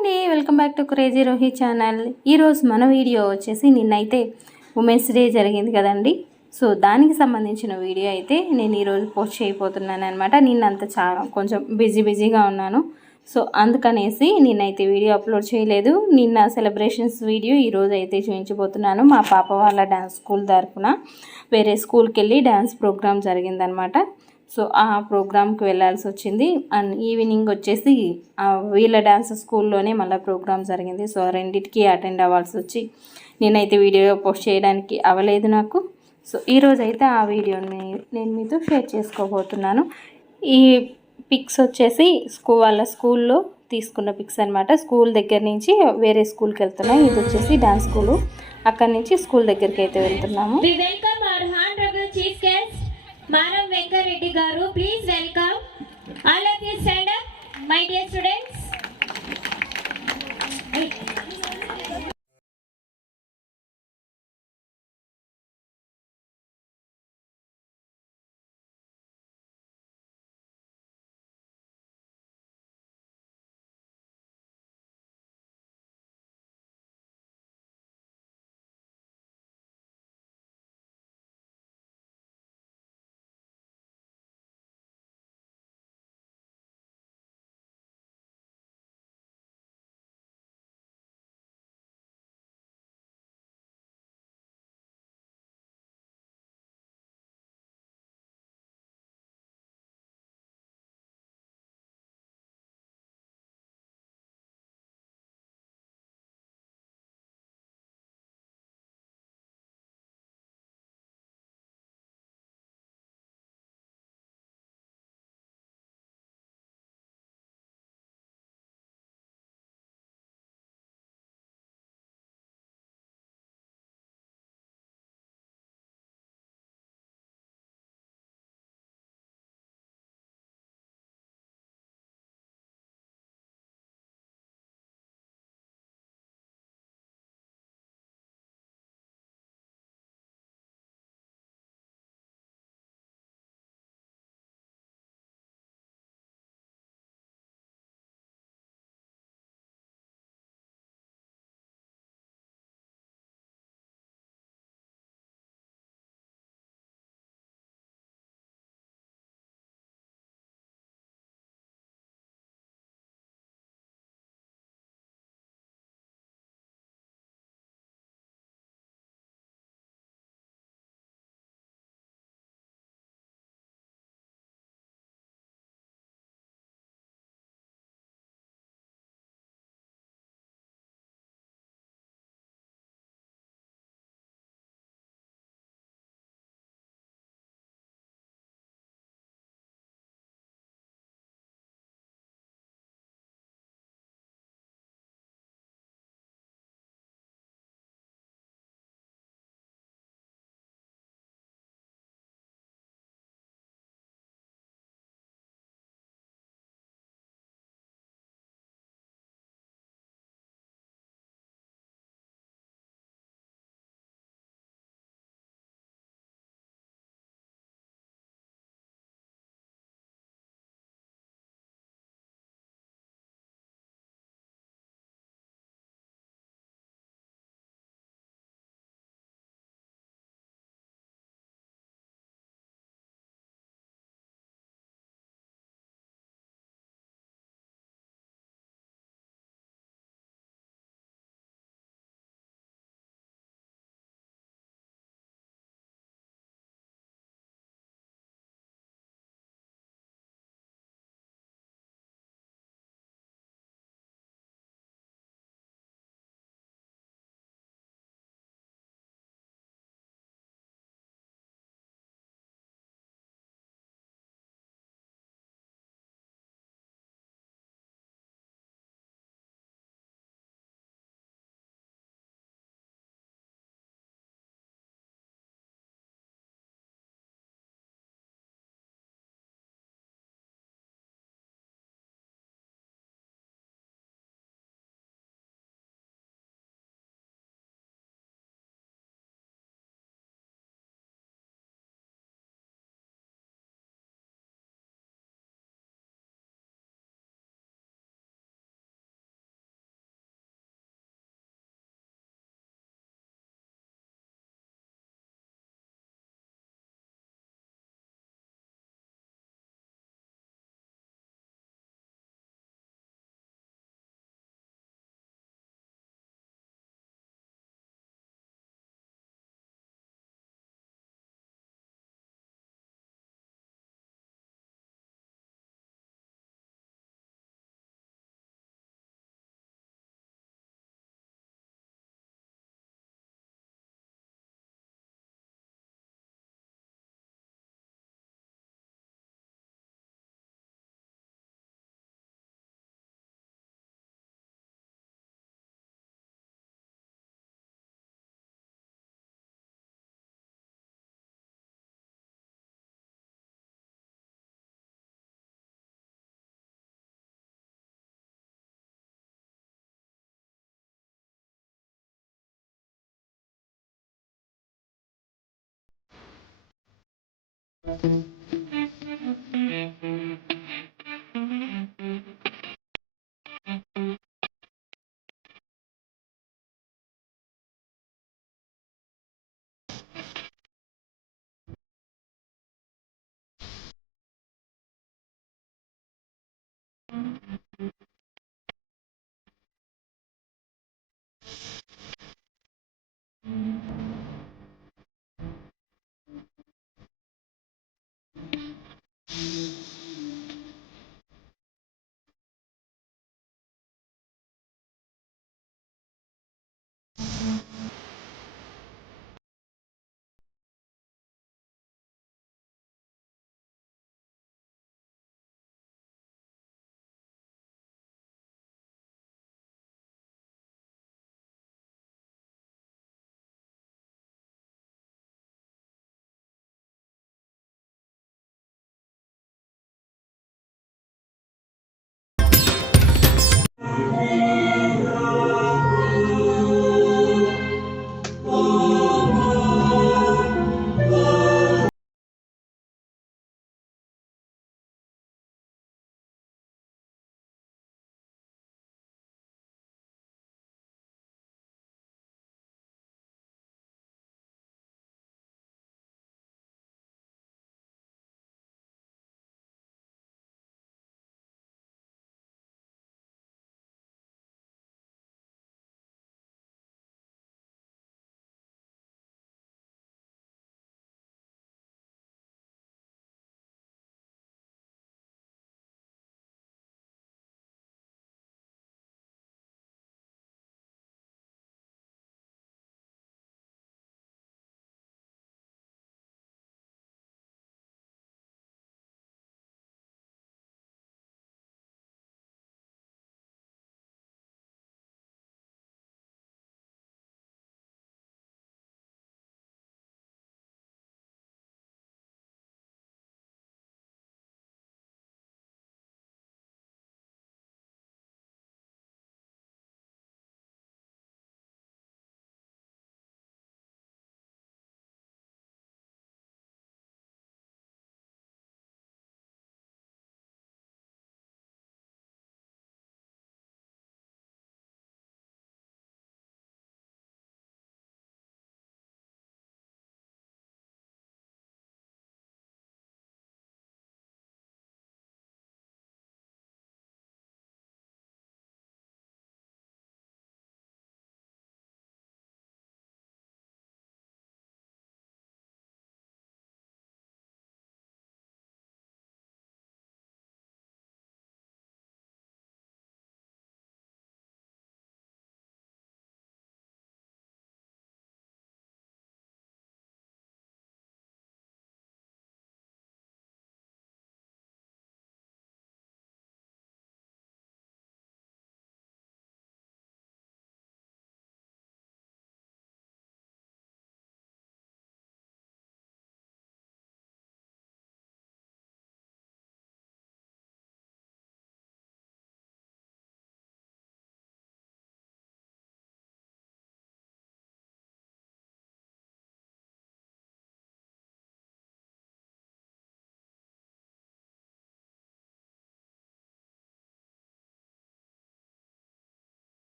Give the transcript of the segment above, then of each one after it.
అండి, welcome back to crazy Rohit channel. ఈరోజు మన వీడియో వచ్చేసి నిన్నైతే ఉమెన్స్ డే జరిగింది కదండి. సో దానికి సంబంధించిన వీడియో అయితే నేను ఈరోజు పోస్ట్ చేయబోతున్నాను అనమాట. నిన్నంత చాలా కొంచెం బిజీగా ఉన్నాను. సో అందుకనేసి నిన్నైతే వీడియో అప్లోడ్ చేయలేదు. నిన్న సెలబ్రేషన్స్ వీడియో ఈరోజు అయితే చూపించబోతున్నాను. మా పాప వాళ్ళ డ్యాన్స్ స్కూల్ తరఫున వేరే స్కూల్కి వెళ్ళి డ్యాన్స్ ప్రోగ్రామ్ జరిగిందనమాట. సో ఆ ప్రోగ్రామ్కి వెళ్ళాల్సి వచ్చింది. అండ్ ఈవినింగ్ వచ్చేసి వీళ్ళ డ్యాన్స్ స్కూల్లోనే మళ్ళీ ప్రోగ్రామ్ జరిగింది. సో రెండింటికి అటెండ్ అవ్వాల్సి వచ్చి నేనైతే వీడియో పోస్ట్ చేయడానికి అవ్వలేదు నాకు. సో ఈరోజు అయితే ఆ వీడియోని నేను మీతో షేర్ చేసుకోబోతున్నాను. ఈ పిక్స్ వచ్చేసి వాళ్ళ స్కూల్లో తీసుకున్న పిక్స్ అనమాట. స్కూల్ దగ్గర నుంచి వేరే స్కూల్కి వెళ్తున్నాం. ఇది వచ్చేసి డ్యాన్స్ స్కూలు. అక్కడి నుంచి స్కూల్ దగ్గరికి అయితే వెళ్తున్నాము. Marav Venkar Reddy Garu, please welcome. All of you stand up, my dear students.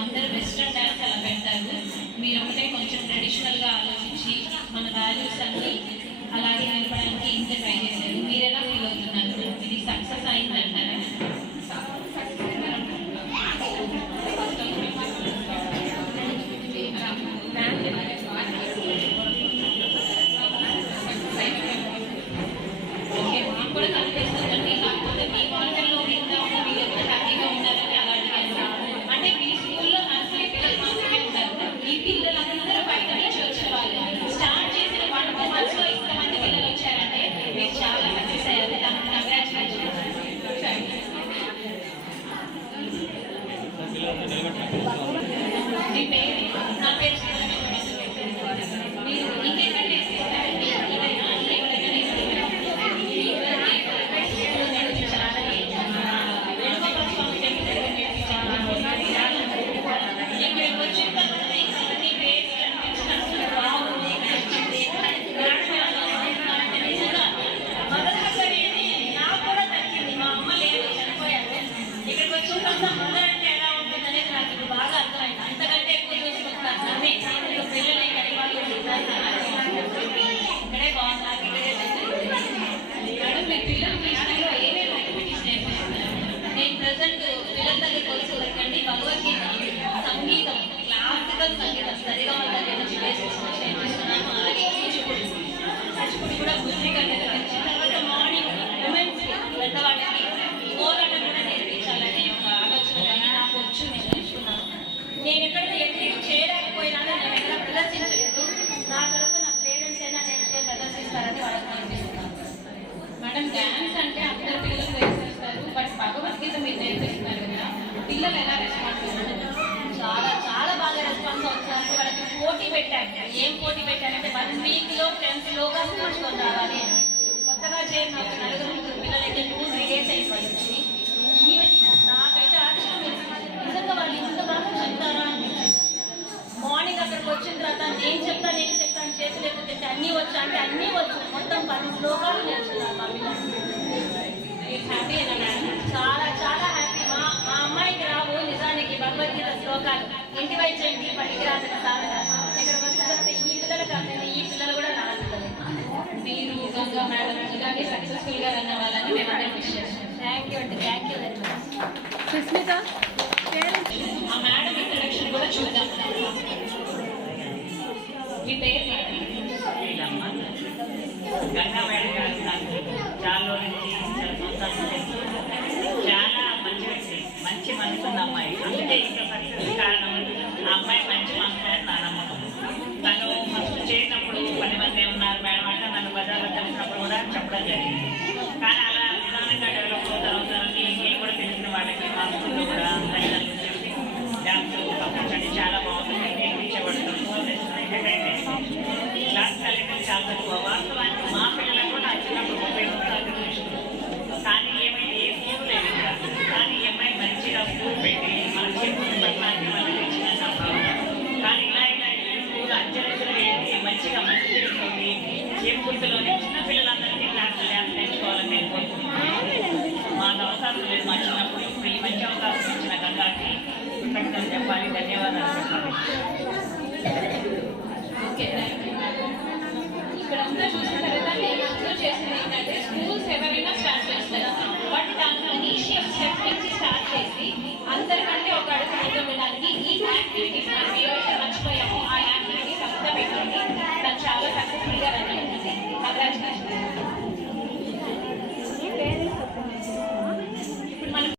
అందరూ వెస్ట్రన్ డ్యాన్స్ అలా పెడతారు. మీరు ఒకటే కొంచెం ట్రెడిషనల్గా ఆలోచించి మన వాల్యూస్ అన్ని అలాగే నిలపడానికి ఇంత ట్రై చేశారు. మీరు ఎలా ఫీల్ అవుతున్నారు? ఇది సక్సెస్ అయిందంటారా? ఓకే, మాకు కూడా కనిపిస్తుందండి. కాకపోతే మీ మాటల్లో విందాము, మీరు ఎంత హ్యాపీగా ఉన్నారని అలా అడిగాను. అంటే మీ స్కూల్లో నర్సరీ పిల్లలు మాత్రమే ఉంటారు. ఈ పిల్లలందరూ బయట నుంచి వచ్చిన వాళ్ళు. స్టార్ట్ చేసిన 1-2 months లో ఇంతమంది పిల్లలు వచ్చారంటే మీరు చాలా సక్సెస్ అయ్యారు. కంగ్రాచులేషన్స్. మీరు నేర్పిస్తున్నారు కదా, పిల్లలు ఎలా రెస్పాన్స్ అవుతున్నారు? చాలా చాలా బాగా రెస్పాన్స్ అవుతున్నారు. వాళ్ళకి పోటీ పెట్టారు. ఏం పోటీ పెట్టారంటే 1 వీక్లో 10 స్లోగాస్ నేర్చుకొని రావాలి. కొత్తగా చేరిన ఒక నలుగురు పిల్లలకి 2-3 డేస్ అయిపోయింది. ఈవెన్ నాకైతే ఆశ్చర్యం వేసింది. నిజంగా వాళ్ళు ఇంత బాగా చెప్తారా అనిపించింది. మార్నింగ్ అక్కడికి వచ్చిన తర్వాత నేను చెప్తాను చేతులు ఎత్తుతుంటే అన్నీ వచ్చా అంటే అన్నీ వచ్చు. మొత్తం 10 శ్లోకాలు నేర్చుకున్నారు మా పిల్లలు. హ్యాపీ అయినా మేడం, చాలా చాలా హ్యాపీ. మా అమ్మాయికి రావు నిజానికి భగవద్గీత శ్లోకాలు, ఇంటి వైద్యంకి పనికిరాసిన సాధన. ఇక్కడికి వచ్చిన తర్వాత ఈ పిల్లలు కాకుండా ఈ పిల్లలు కూడా నా పిల్లలు. మీరు గంగా మేడం ఇలాగే సక్సెస్ఫుల్ గా రన్ అవ్వాలని మేమందరం విష్ చేస్తాం. థ్యాంక్ యూ అండి, thank you very much. Susmita ఆ మేడం ఇంట్రడక్షన్ కూడా చూద్దాం. మీ పేరు మేడం? గంగా మేడం గారు నాకు చాలా రోజుల నుంచి చాలా సంతోషం. చాలా మంచి వ్యక్తి, మంచి మనసు ఉన్న అమ్మాయి. అందుకే ఇంకా సక్సెస్ కారణం ఆ అమ్మాయి మంచి మనసు అని నా నమ్మకం. తను ఫస్ట్ చేసినప్పుడు 10 మంది ఉన్నారు మేడం అంటే నన్ను బజార్లో కలిసినప్పుడు కూడా చెప్పడం జరిగింది. కానీ అలా నిదానంగా డెవలప్ అవుతారని నేను కూడా తెలిసిన వాళ్ళకి మా స్కూల్లో కూడా తల్లిదండ్రులు చెప్పి డ్యాన్స్ పంపించండి, చాలా బాగుంటుంది నేర్పించబడుతుంది. క్లాస్ తల్లిదండ్రులు చాలా తక్కువ. వాస్తవానికి మా పిల్లలకు కూడా నా చిన్నప్పుడు 30 సంవత్సరాలు తీసుకున్నాను. కానీ ఏమైనా ఏ స్కూల్ లేదు ఇక్కడ. కానీ ఈ అమ్మాయి మంచిగా స్కూల్ పెట్టి మన చెప్పులు పట్టడానికి మళ్ళీ తెచ్చిందని నా భావన. కానీ ఇలా స్కూల్ అంచెలంచెలు ఏంటి మంచిగా మంచి జరుగుతుంది. ఏ స్కూల్లోనే చిన్న పిల్లలందరికీ క్లాసులు డ్యాన్స్ నేర్చుకోవాలని నేను కోరుకుంటున్నాను. మాకు అవకాశం లేదు మా చిన్నప్పుడు. ఇప్పుడు ఈ మంచి అవకాశం ఇచ్చిన గంగాకి కృతజ్ఞతలు చెప్పాలి, ధన్యవాదాలు చెప్పాలి. Okay, thank you. ఇక్కడంతా చూసిన తర్వాత నేను అబ్జర్వ్ చేసింది ఏంటంటే స్కూల్స్ ఎవరైనా స్టార్ట్ చేస్తారు, బట్ దాంట్లో ఇనిషియల్ స్టెప్ నుంచి స్టార్ట్ చేసి అందరికంటే ఒక అడుగు ముందు వెళ్ళడానికి ఈ యాక్టివిటీస్ మనం ఏవైతే మర్చిపోయామో ఆ యాక్టివిటీస్ అంతా పెట్టండి. నాకు చాలా సక్సెస్ఫుల్గా రన్ అయింది. కంగ్రాచులేషన్స్. ఇప్పుడు మనం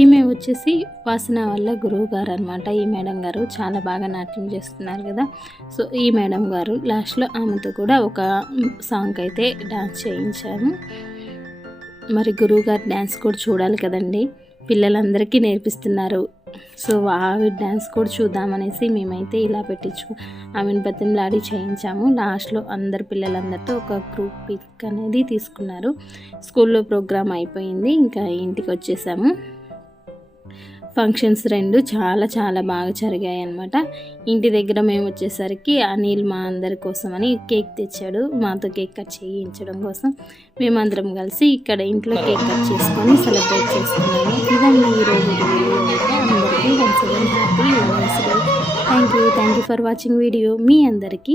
ఈమె వచ్చేసి వాసన వల్ల గురువు గారు అనమాట. ఈ మేడం గారు చాలా బాగా నాట్యం చేస్తున్నారు కదా. సో ఈ మేడం గారు లాస్ట్లో ఆమెతో కూడా ఒక సాంగ్ అయితే డాన్స్ చేయించాను. మరి గురువు గారు డ్యాన్స్ కూడా చూడాలి కదండి, పిల్లలందరికీ నేర్పిస్తున్నారు. సో ఆవిడ డ్యాన్స్ కూడా చూద్దామనేసి మేమైతే ఇలా ఆమెను బతిమలాడి చేయించాము. లాస్ట్లో అందరు పిల్లలందరితో ఒక గ్రూప్ పిక్ అనేది తీసుకున్నారు. స్కూల్లో ప్రోగ్రామ్ అయిపోయింది, ఇంకా ఇంటికి వచ్చేసాము. ఫంక్షన్స్ 2 చాలా బాగా జరిగాయి అన్నమాట. ఇంటి దగ్గర మేము వచ్చేసరికి అనిల్ మా అందరి కోసమని కేక్ తెచ్చాడు. మాతో కేక్ కట్ చేయించడం కోసం మేమందరం కలిసి ఇక్కడ ఇంట్లో కేక్ కట్ చేసుకొని సెలబ్రేట్ చేసుకున్నాము. ఇదండి ఈరోజు వీడియో అయితే. అందరికీ once again happy women's day. Thank you for watching video. మీ అందరికీ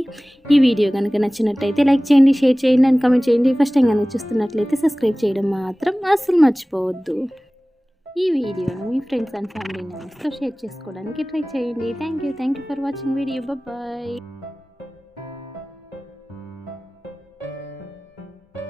ఈ వీడియో కనుక నచ్చినట్టయితే లైక్ చేయండి, షేర్ చేయండి అండ్ కామెంట్ చేయండి. ఫస్ట్ టైం కనుక చూస్తున్నట్లయితే సబ్స్క్రైబ్ చేయడం మాత్రం అస్సలు మర్చిపోవద్దు. ఈ వీడియోను మీ ఫ్రెండ్స్ అండ్ ఫ్యామిలీ మెంబర్స్తో షేర్ చేసుకోవడానికి ట్రై చేయండి. Thank you for watching video. Bye.